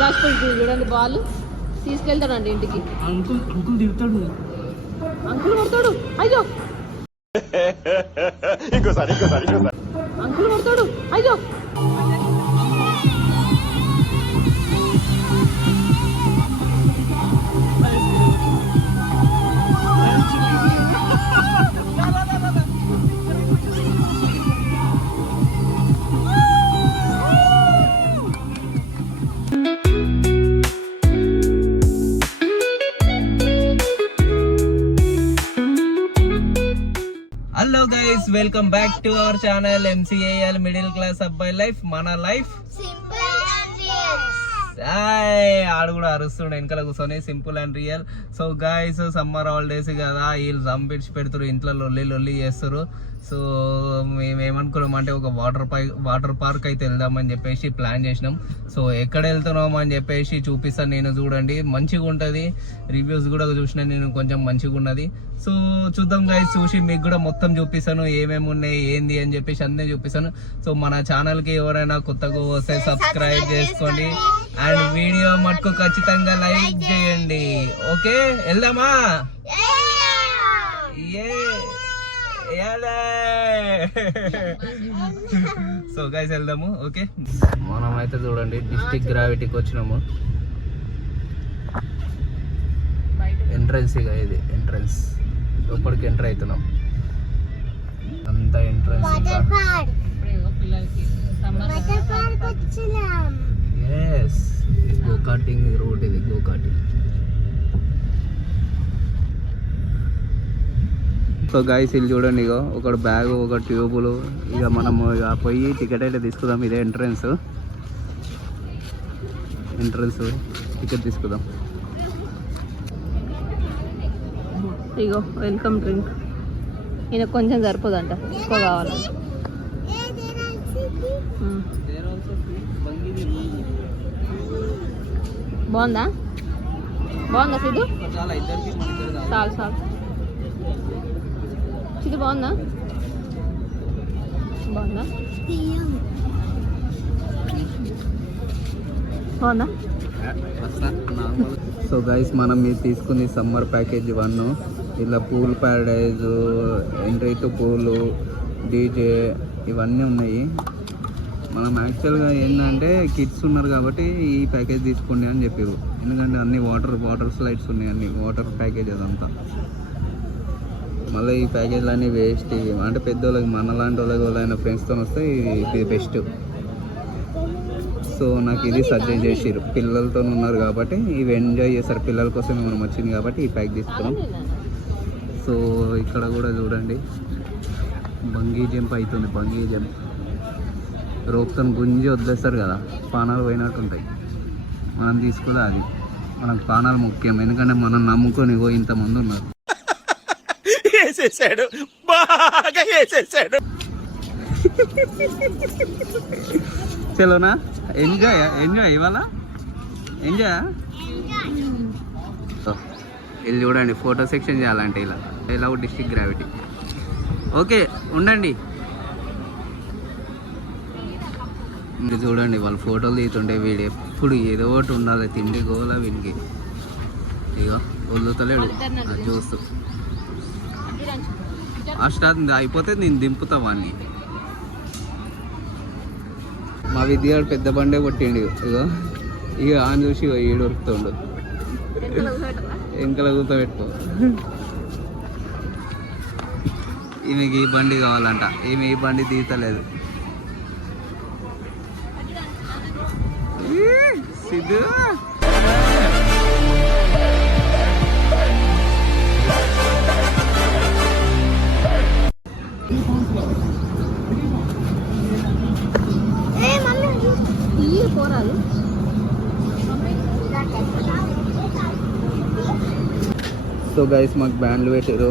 దాచిపోయి చూడండి బాల్ తీసుకెళ్తాడండి ఇంటికి. అంకుల్ దిగుతాడు, అంకుల్ కొడతాడు. అయ్యో ఇంకోసారి అంకుల్ కొడతాడు. అయ్యో hello guys, welcome back to our channel MCAL middle class అబ్బాయి లైఫ్. మన లైఫ్ ఆడు కూడా అరుస్తుండే వెనకాల కూర్చొని, simple and real. So guys, summer holidays కదా, వీళ్ళు సంపిడిచి పెడుతురు, ఇంట్లో లొల్లి చేస్తారు. సో మేము ఏమనుకున్నాం అంటే ఒక వాటర్ పార్క్ అయితే వెళ్దామని చెప్పేసి ప్లాన్ చేసినాం. సో ఎక్కడ వెళ్తున్నాం అని చెప్పేసి చూపిస్తాను నేను, చూడండి మంచిగా ఉంటుంది. రివ్యూస్ కూడా చూసిన నేను, కొంచెం మంచిగా ఉన్నది. సో చూద్దాం గైస్, చూసి మీకు కూడా మొత్తం చూపిస్తాను, ఏమేమి ఉన్నాయి ఏంది అని చెప్పేసి అన్నీ చూపిస్తాను. సో మన ఛానల్కి ఎవరైనా కొత్తగా వస్తే సబ్స్క్రైబ్ చేసుకోండి అండ్ వీడియో మటుకు ఖచ్చితంగా లైక్ చేయండి. ఓకే, వెళ్దామా? సో గైస్ వెళ్దాము. ఓకే, మనం అయితే చూడండి డిస్ట్రిక్ట్ గ్రావిటీకి వచ్చినాము. ఎంట్రన్స్ ఇక ఇది ఎంట్రన్స్, లోపలికి ఎంటర్ అవుతున్నాం. అంతా entrance. Yes, go karting road, ఇది గో కార్టింగ్. సో గైస్ ఇల్లు చూడండి, ఇక ఒక బ్యాగ్, ఒక ట్యూబులు. ఇక మనము ఇక పోయి టికెట్ అయితే తీసుకుందాం. ఇదే ఎంట్రన్స్ టికెట్ తీసుకుందాం. ఇగో వెల్కమ్ డ్రింక్. ఈయన కొంచెం సరిపోదంట, ఎక్కువ కావాలంట. బాగుందా సిద్ధు? చాలు ఇది బాగుందా? బాగుందా? సో గైస్, మనం మీరు తీసుకుంది సమ్మర్ ప్యాకేజ్ 1. ఇలా పూల్ ప్యారడైజ్, ఎంట్రీ టు పూలు, డీజే ఇవన్నీ ఉన్నాయి. మనం యాక్చువల్గా ఏంటంటే కిడ్స్ ఉన్నారు కాబట్టి ఈ ప్యాకేజ్ తీసుకోండి అని చెప్పారు. ఎందుకంటే అన్ని వాటర్ స్లైడ్స్ ఉన్నాయి, అన్ని వాటర్ ప్యాకేజ్ అదంతా. మళ్ళీ ఈ ప్యాకేజ్లు అన్నీ వేస్ట్. అంటే పెద్దోళ్ళకి, మనలాంటి వాళ్ళకి, వాళ్ళైన ఫ్రెండ్స్తో వస్తే ఇది బెస్ట్. సో నాకు ఇది సజెస్ట్ చేసారు. పిల్లలతో ఉన్నారు కాబట్టి ఇవి ఎంజాయ్ చేస్తారు, పిల్లల కోసమే మనం వచ్చింది కాబట్టి ఈ ప్యాక్ తీసుకున్నాం. సో ఇక్కడ కూడా చూడండి బంగీ జంప్ అవుతుంది. బంగీ జంప్ రోప్తో గుంజి వదిలేస్తారు కదా, పానాలు పోయినట్టు ఉంటాయి. మనం తీసుకునే అది, మనకు పానాలు ముఖ్యం. ఎందుకంటే మనం నమ్ముకొని ఇంతమంది ఉన్నారు. బాగా వేసేసాడు. చలోనా, ఎంజాయ్ ఇవాళ ఎంజాయ్. ఇది చూడండి, ఫోటో సెక్షన్ చేయాలంటే ఇలా డిస్ట్రిక్ట్ గ్రావిటీ. ఓకే ఉండండి. ఇది చూడండి, వాళ్ళు ఫోటోలు తీస్తుంటే వీడు ఎప్పుడు ఏదో ఒకటి ఉండాలి, తిండి గోల వీనికి. ఇక వదులుతలేడు చూస్తూ. అష్టాది అయిపోతే నేను దింపుతా వాడిని. మా విద్యార్థి పెద్ద బండే కొట్టిండు. ఇక ఆయన చూసి ఏడు ఉరుకుతుండు, వెనకల కూర్చోబెట్టుకో. ఈమెకి ఈ బండి కావాలంట, ఈమె ఈ బండి తీతలేదు. సిద్ధు పోరాలు. సో గైస్, మాకు బ్యాండ్లు పెట్టారు.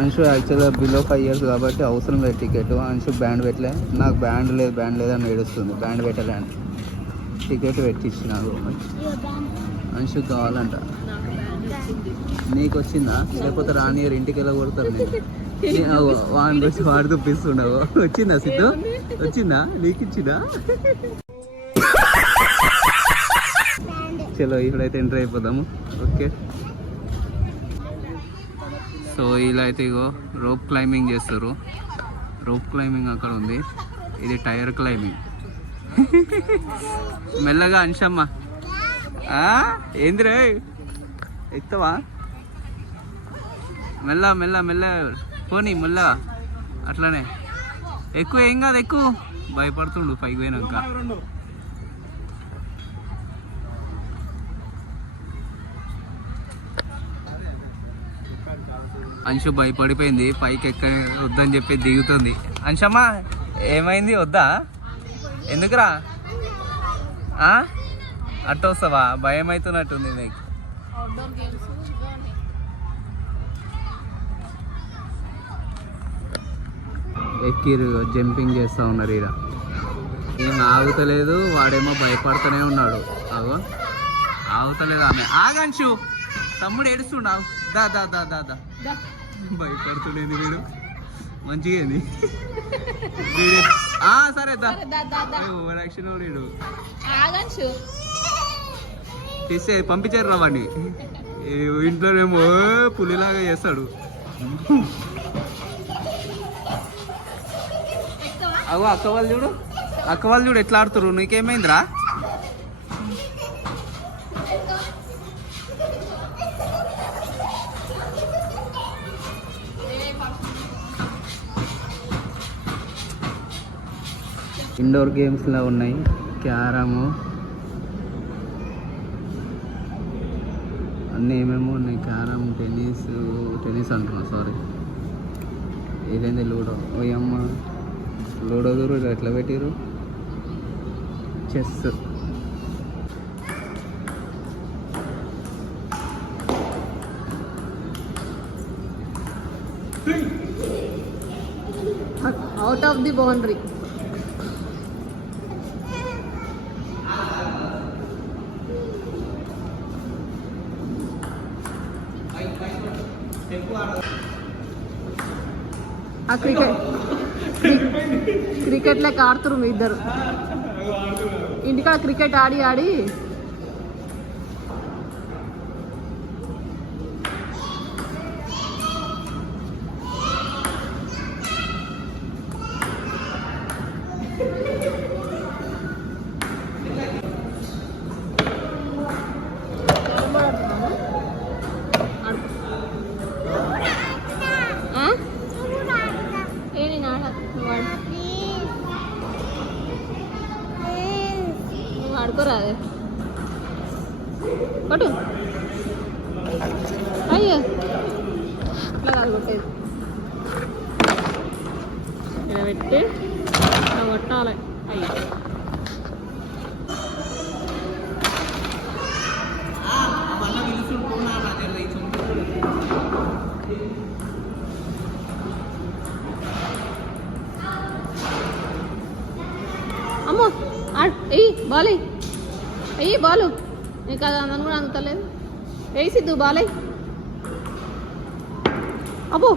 అంశు యాక్చువల్గా బిలో 5 years కాబట్టి అవసరం లేదు టికెట్. అంశు బ్యాండ్ పెట్టలే, నాకు బ్యాండ్ లేదు అని ఏడుస్తుంది. బ్యాండ్ పెట్టలే అని టికెట్ పెట్టించినారు. అంశు కావాలంట. నీకు వచ్చిందా? లేకపోతే రానియర్ ఇంటికి వెళ్ళి కొడతారు. వాడు చూపిస్తుండవు. వచ్చిందా సిద్ధు? వచ్చిందా? నీకు ఇచ్చిందా? చలో ఇప్పుడైతే ఎంటర్ అయిపోదాము. ఓకే, సో ఇలా అయితే ఇగో రోప్ క్లైంబింగ్ చేస్తారు. రోప్ క్లైంబింగ్ అక్కడ ఉంది, ఇది టైర్ క్లైంబింగ్. మెల్లగా అంశమ్మ. ఏందిరే ఎక్కువా? మెల్ల మెల్ల మెల్ల పోనీ మెల్ల, అట్లానే ఎక్కువ ఏం కాదు, ఎక్కువ భయపడుతుండు పైకి పోయినాక. అంశు భయపడిపోయింది, పైకి ఎక్క వద్దని చెప్పి దిగుతుంది. అంశమ్మ ఏమైంది, వద్దా? ఎందుకురా? అట్ట వస్తావా? భయం అవుతున్నట్టుంది నీకు. ఎక్కిరు జంపింగ్ చేస్తూ ఉన్నారు. ఇక్కడ ఏం ఆగుతలేదు, వాడేమో భయపడుతూనే ఉన్నాడు. అగో ఆగుతలేదు ఆమె. ఆగంశు, తమ్ముడు ఏడుస్తుండవు. దా దా దా దా దా. భయపడుతుండేది వీడు, మంచిగా ఏంది సరే దా. ఓవర్ యాక్షన్ వీడు చేస్తే పంపించారు రా వాడిని. ఇంట్లోనేమో పులిలాగా చేస్తాడు. అగో అక్క వాళ్ళు చూడు, అక్క వాళ్ళు చూడు ఎట్లా ఆడుతురు. నీకేమైందిరా? ఇండోర్ గేమ్స్లా ఉన్నాయి, క్యారము అన్నీ ఏమేమో ఉన్నాయి. క్యారమ్, టెన్నిస్ అంటున్నా, సారీ. ఇదేంది లూడో. ఓయమ్మ, లూడో దూరు ఎట్లా పెట్టిరు. Chess, out of the boundary. Cricket లెక్క ఆడుతురు మీ ఇద్దరు. ఇంటికాడ క్రికెట్ ఆడి ఆడి ఆడుకోరా. అదే కొట్టు. అయ్యో ఇట్లా కాదు కొట్టేది, ఇలా పెట్టి ఇట్లా కొట్టాలి. అయ్యో అమ్మో, ఎయ్యి బాలే, ఎయ్యి బాలు. నీకు అది అందరం కూడా అందుతలేదు. ఎయ్యి సిద్ధు బాలే. అబ్బో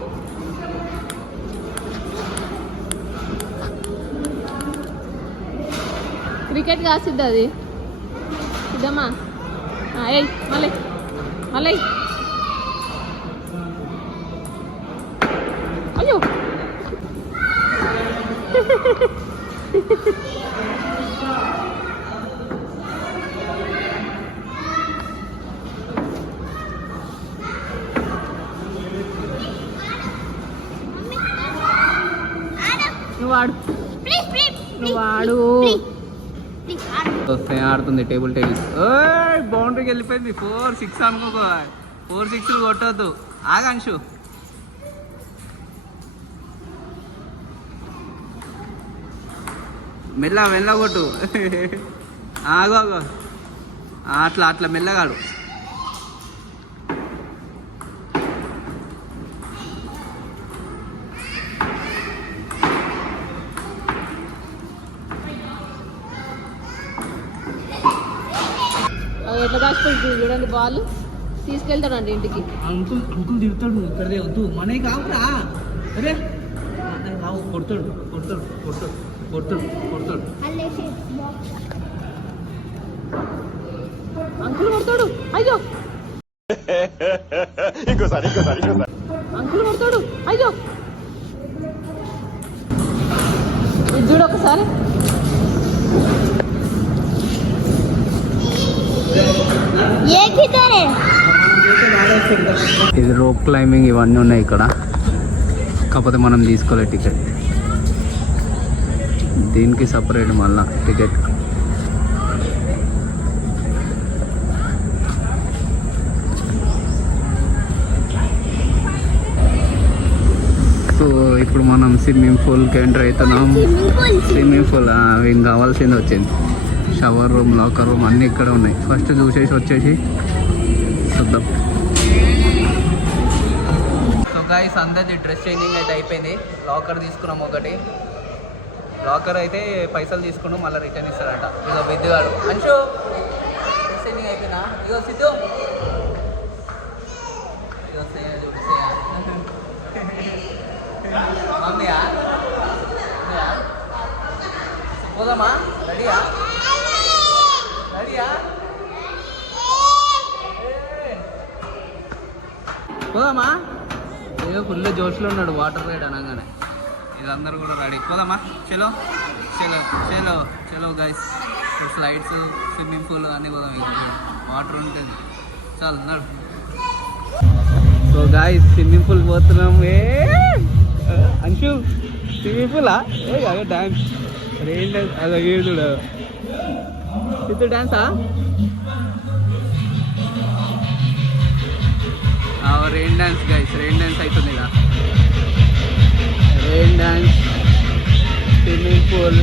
క్రికెట్ కాసిద్ది అది. సిద్ధమ్మా ఎయ్ మళ్ళీ మళ్ళీ. అయ్యో నువ్వు ఆడు, నువ్వు ఆడు. ఆడుతుంది టేబుల్ టెన్నిస్. బౌండరీకి వెళ్ళిపోయింది. 4-6 అనుకో. 4-6 కొట్టద్దు. ఆగాంశు, మెల్ల మెల్ల కొట్టు. ఆగో ఆగో, అట్లా అట్లా మెల్లగాడు. ఎట్లా దాచిపెట్టి చూడండి, బాల్ తీసుకెళ్తాడండి ఇంటికి. అంకుల్ అంకుల్ తిరుగుతాడు. ఇక్కడే వద్దు, మనకి కావురా. అరే కావు, కొడతాడు కొడతాడు కొడతాడు కొడతాడు కొడతాడు. అంకుల్ కొడతాడు అయ్యో అంకుల్ కొడతాడు అయ్యో ఇది చూడు ఒకసారి ఇది రోప్ క్లైంబింగ్ ఇవన్నీ ఉన్నాయి ఇక్కడ, కాకపోతే మనం తీసుకోలే టికెట్, దీనికి సపరేట్ మళ్ళా టికెట్. సో ఇప్పుడు మనం స్విమ్మింగ్ పూల్కి ఎంటర్ అవుతున్నాం. స్విమ్మింగ్ పూల్ ఏం కావాల్సింది వచ్చింది, షవర్ రూమ్, లాకర్ రూమ్ అన్నీ ఇక్కడ ఉన్నాయి. ఫస్ట్ చూసేసి వచ్చేసి చూద్దాం. సో గైస్ అందరిది డ్రెస్ చేంజింగ్ అయితే అయిపోయింది. లాకర్ తీసుకున్నాం ఒకటి, లాకర్ అయితే పైసలు తీసుకున్నాం మళ్ళీ రిటర్న్ ఇస్తాడట. ఇదో విద్యుగాడు అంశు డ్రెస్ చేంజింగ్ అయిపోయినా. ఇదో సిద్ధు మమ్మీయా పోదామా? రెడీయా? రెడీయా? పోదామా? ఏదో ఫుల్ జోష్లో ఉన్నాడు వాటర్ రైడ్ అనగానే. ఇదందరూ కూడా రెడీ, పోదామా? చలో చలో చలో చలో గైస్. స్లైడ్స్, స్విమ్మింగ్ పూల్ అన్నీ పోదాం. వాటర్ ఉంటుంది, చాలు నడు. సో గాయస్ స్విమ్మింగ్ పూల్ పోతున్నాం. అంశు స్విమ్మింగ్ పూలా? అదే డాన్స్, రెయిన్ డాన్స్. అదే చూడు విత్ డాన్సా? Rain dance guys, rain dance అవుతుంది ఇలా. Rain dance, swimming pool.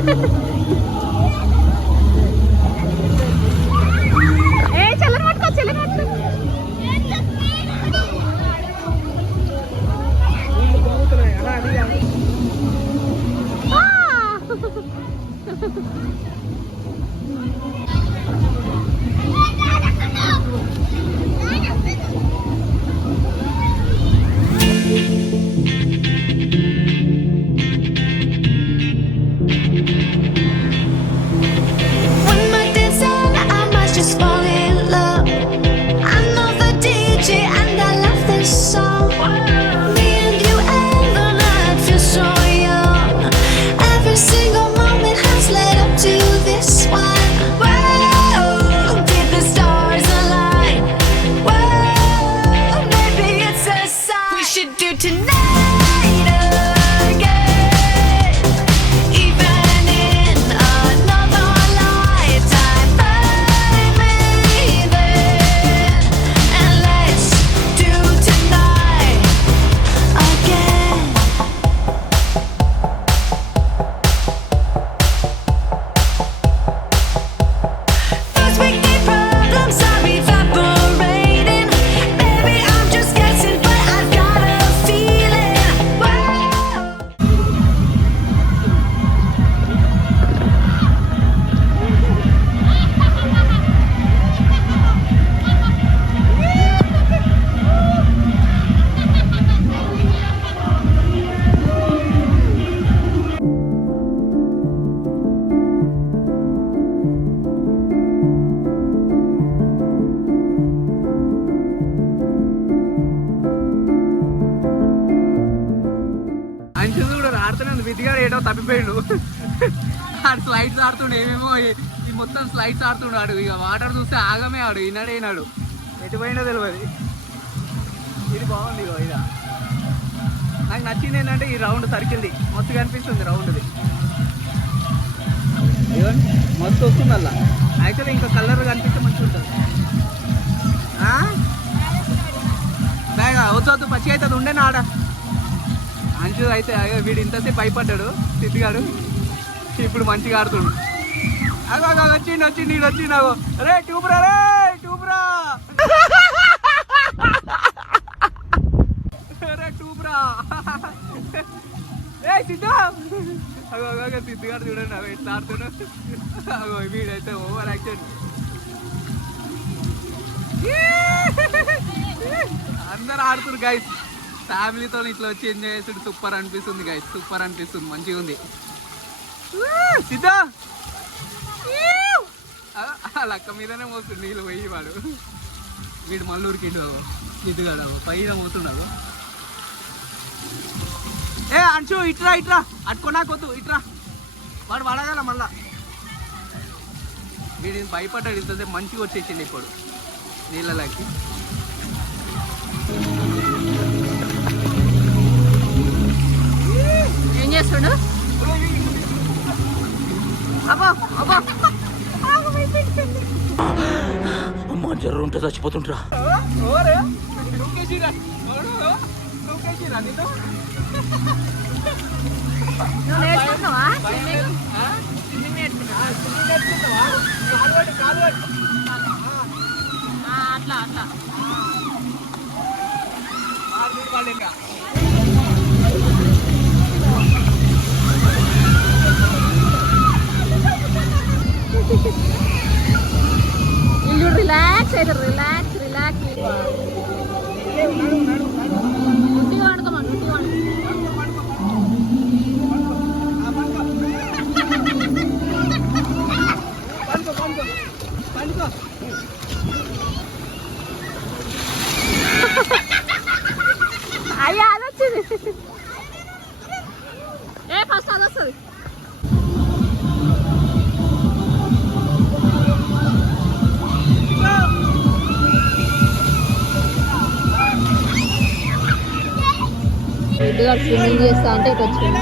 ఏ చెల్లెని పట్టుకో చెల్లెని పట్టుకో విధిగా ఏటో తప్పిపోయాడు. ఆడు స్లైడ్స్ ఆడుతుండే ఏమేమో ఈ మొత్తం స్లైడ్స్ ఆడుతున్నాడు. ఇక వాటర్ చూస్తే ఆగమే ఆడు ఈనాడు ఎటుపోయినా తెలియదు. ఇది బాగుంది. ఇక ఇక నాకు నచ్చింది ఏంటంటే ఈ రౌండ్ సర్కిల్ది మస్తు కనిపిస్తుంది. రౌండ్ది మస్తు వస్తుంది. అలా యాక్చువల్లీ ఇంకా కలర్ కనిపిస్తే మంచిగా ఉంటుంది. బాగా వద్దు పచ్చి అవుతుంది ఉండేనా ఆడ. అంచు అయితే వీడు ఇంతసేపు భయపడ్డాడు సిద్ధిగాడు. ఇప్పుడు మంచిగా ఆడుతుండు. అగో వచ్చిండు అగో రే ట్యూబ్రా ఏ సిద్ధు అగో సిద్ధిగాడు చూడండి అవి ఎట్లా ఆడుతున్నాడు. అగో వీడైతే ఓవర్ యాక్షన్. అందరు ఆడుతున్నారు గైస్. ఫ్యామిలీతో ఇట్లా వచ్చి ఎంజాయ్ చేస్తుంటే సూపర్ అనిపిస్తుంది గైస్. సూపర్ అనిపిస్తుంది. మంచిగా ఉంది. సిద్ధా లక్క మీదనే మోస్తుంది నీళ్ళు పోయి వాడు. వీడు మల్లూరికి సిద్ధుగాడు పైన మోతున్నాడు. ఏ అంచు ఇట్రా అట్టుకోనాకొద్దు ఇట్రా. వాడు పడగల మళ్ళా. వీడిని భయపడ్డాడు. ఇంతసేపు మంచిగా వచ్చేసింది ఇప్పుడు నీళ్ళకి. ఏం చేస్తాడు? అమ్మ జర్రు ఉంటే చచ్చిపోతుంటరా. నేర్చుకున్నావా? అట్లా ఇల్లు రిలాక్స్ అయితే రిలాక్స్ ఉట్టి వండుకోమని అయ్యా అది వచ్చింది. ఏ ఫస్ట్ అది వస్తుంది. ఇటుగాడు స్విమ్మింగ్ చేస్తా అంటే ఇటు వచ్చింది.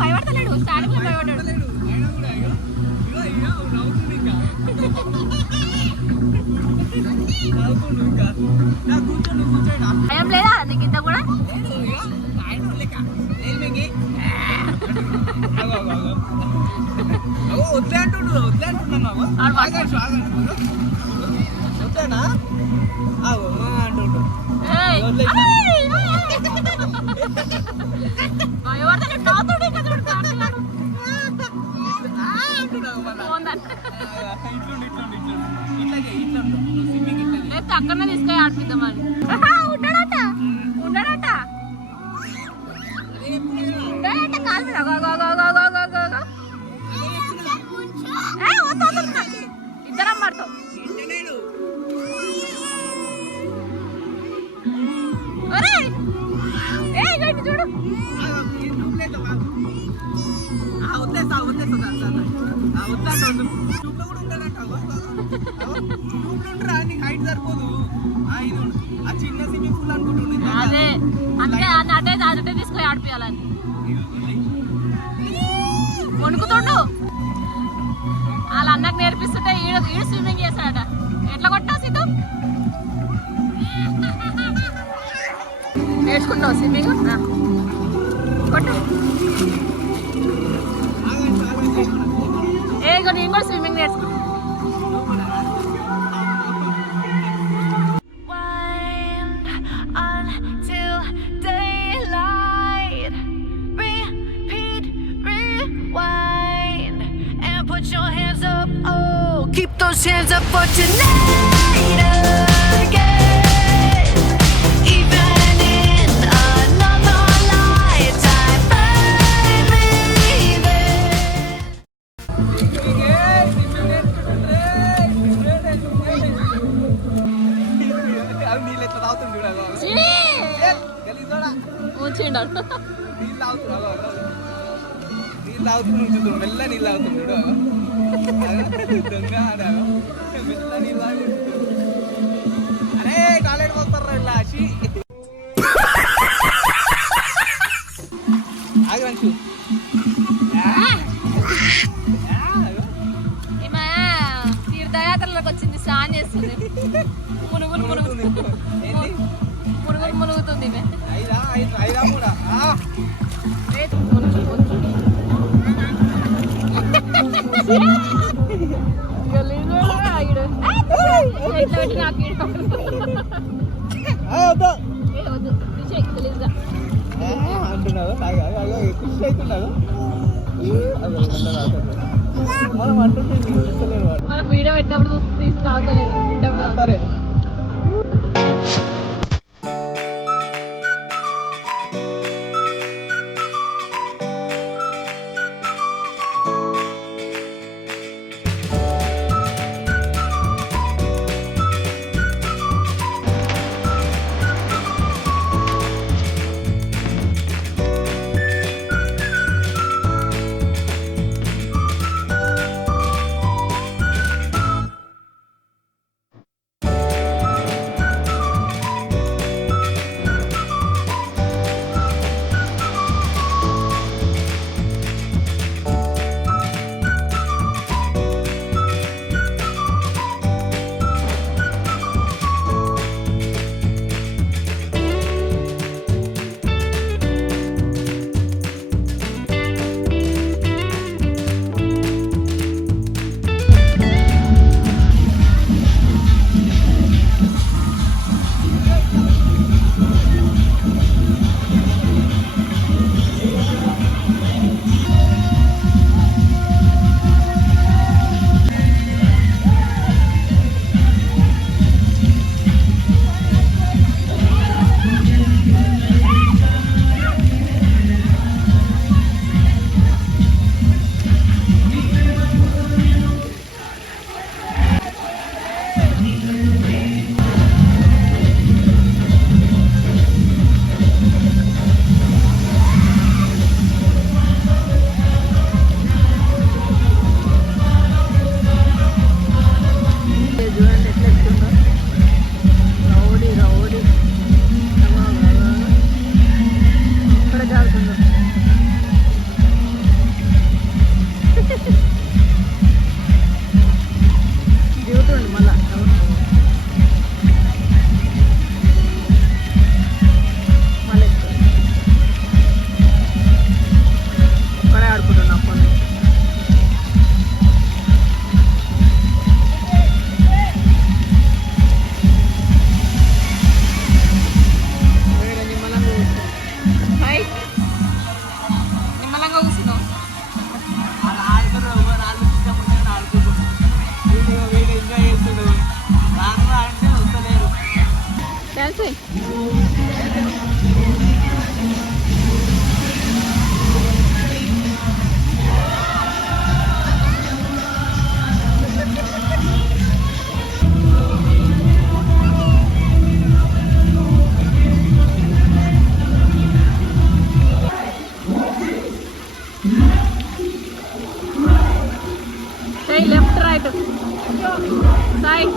భయపడతలేడు స్టార్టింగ్ లో భయపడ్డాడు భయం లేదా నీకు ఇంత కూడా వద్లే అంటున్నాను వద్లేనా అంటుండ్రు భయపడతలేడు నాతోడే కదా లేకపోతే అక్కడనే తీసుకొని ఆడిపిద్దామని ఉండడట ఉండడట ఉండడట కాదు మీద ఇద్దరం పడతాం చూడు అదే అందుకే అటే అటే తీసుకొని ఆడిపోయాలని వణుకుతుండు వాళ్ళ అన్నకు నేర్పిస్తుంటే ఈడు స్విమ్మింగ్ చేస్తాడట ఎట్లా కొట్టావు సీత నేర్చుకుంటావు స్విమ్మింగ్ కొట్టు ఏగో నేను కూడా స్విమ్మింగ్ నేర్చుకుంటా Keep those hands up for tonight again. Even in another lifetime, baby. నీళ్ళు ఎట్లా తాగుతుంది వచ్చిండు నీళ్ళు తాగుతుంది చూడు మెల్ల నీళ్ళు తాగుతుంది చూడు దొంగ మెల్ల నీళ్ళు అరే టాయిలెట్ పోతారా ఇలా ఆశి ఆగంచు ఈమె తీర్థయాత్రలోకి వచ్చింది స్నానం చేస్తుంది మునుగులు మునుగుతుంది ఈమె ఐదా కూడా అంటున్నావు ఖుషి అవుతున్నావు మనం అంటుంది మనం వీడియో పెట్టినప్పుడు తీసుకురావట్లేదు సరే పెట్టు సాయి.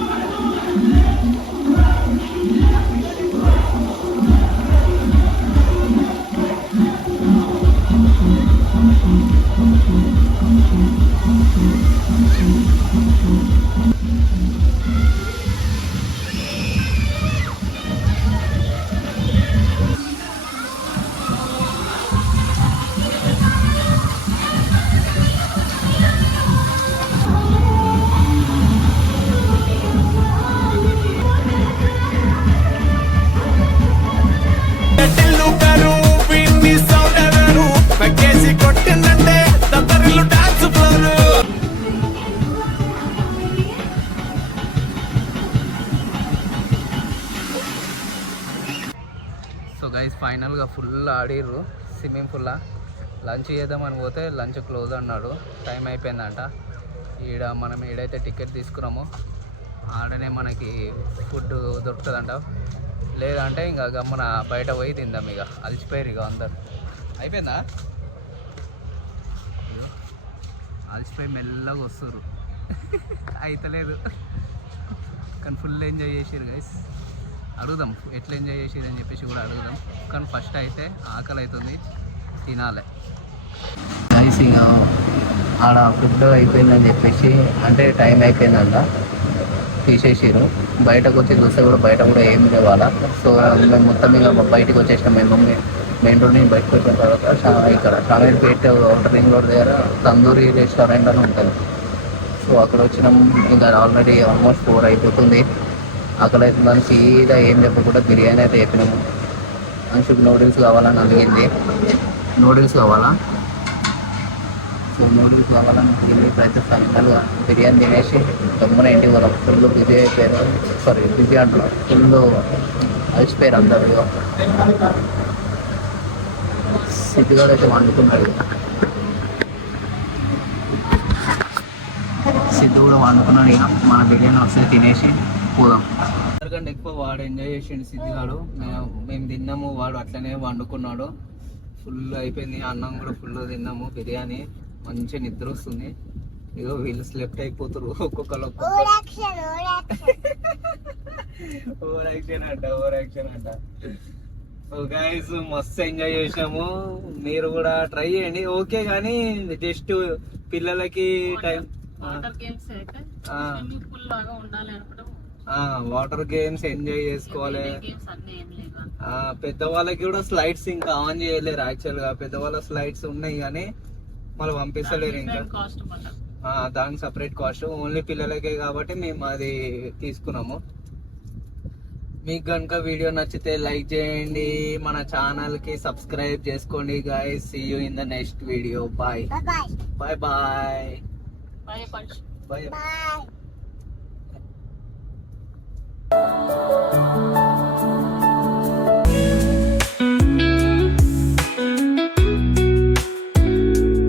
సో గైస్ ఫైనల్గా ఫుల్ ఆడిర్రు స్విమ్మింగ్ పూల్లో. లంచ్ చేద్దామని పోతే లంచ్ క్లోజ్ అన్నాడు, టైం అయిపోయిందంట. మనం ఈడైతే టికెట్ తీసుకున్నాము, ఆడనే మనకి ఫుడ్ దొరుకుతుందంట. లేదంటే ఇంకా గమ్మున బయట పోయి తిందాం. ఇక అలసిపోయారు ఇక అందరు. అయిపోయిందా? అలసిపోయి మెల్లగా వస్తారు. అయితలేదు కానీ ఫుల్ ఎంజాయ్ చేసారు గైస్. అడుగుదాం ఎట్లా ఎంజాయ్ చేసారు అని చెప్పేసి కూడా అడుగుదాం. కానీ ఫస్ట్ అయితే ఆకలి అవుతుంది, తినాలి. గైస్ ఇక ఆడ ఫుడ్ అయిపోయిందని చెప్పేసి, అంటే టైం అయిపోయిందంట, తీసేసారు. బయటకు వచ్చి చూస్తే కూడా బయట కూడా ఏం లేవాలా. సో మేము మొత్తం ఇక బయటకు వచ్చేసినాం. మేము మెయిన్ రోడ్ నుంచి బయటకు వచ్చిన తర్వాత ఇక్కడ షామీర్పేట అవుటర్ రింగ్ రోడ్ దగ్గర తందూరి రెస్టారెంట్ అని ఉంటుంది. సో అక్కడ వచ్చినాం. ఇంకా ఆల్రెడీ ఆల్మోస్ట్ 4 అయిపోతుంది. అక్కడ అయితే మనం సీదా ఏం చెప్పకుండా బిర్యానీ అయితే చెప్పినాము. మనిషికి నూడిల్స్ కావాలని అడిగింది. నూడిల్స్ కావాలా? సో నూడిల్స్ కావాలని అడిగింది. ఇప్పుడైతే ఫైనల్గా బిర్యానీ తినేసి గమ్మున ఇంటికి పోదాం. ఫుల్ బిజీ అయిపోయారు, సారీ బిజీ అంటున్నారు, ఫుల్ అలసిపోయారు అందరు. సిద్ధిగాడు అయితే వండుకున్నాడు. సిద్ధు కూడా వండుకున్నాడు. ఇక మన బిర్యానీ వస్తే తినేసి పోదాం. అందరికంటే ఎక్కువ వాడు ఎంజాయ్ చేసిండు సిద్ధిగాడు. మేము తిన్నాము, వాడు అట్లనే వండుకున్నాడు. ఫుల్ అయిపోయింది, అన్నం కూడా ఫుల్ తిన్నాము. బిర్యానీ మంచిగా నిద్ర వస్తుంది. ఇగో వీళ్ళు స్లెప్ట్ అయిపోతారు ఒక్కొక్కరు. ఓవర్ యాక్షన్ అంట. సో గైస్ మస్తు ఎంజాయ్ చేసినాము. మీరు కూడా ట్రై చేయండి. ఓకే కానీ జస్ట్ పిల్లలకి టైం వాటర్ గేమ్స్ ఎంజాయ్ చేసుకోవాలి. పెద్దవాళ్ళకి కూడా స్లైడ్స్ ఇంకా ఆన్ చేయలేరు. యాక్చువల్ గా పెద్దవాళ్ళ స్లైడ్స్ ఉన్నాయి కానీ మళ్ళీ పంపిస్తలేరు. ఇంకా దానికి సపరేట్ కాస్ట్, ఓన్లీ పిల్లలకే కాబట్టి మేము అది తీసుకున్నాము. మీకు కనుక వీడియో నచ్చితే లైక్ చేయండి, మన ఛానల్ కి సబ్స్క్రైబ్ చేసుకోండి. Guys see you in the next video. Bye bye bye bye.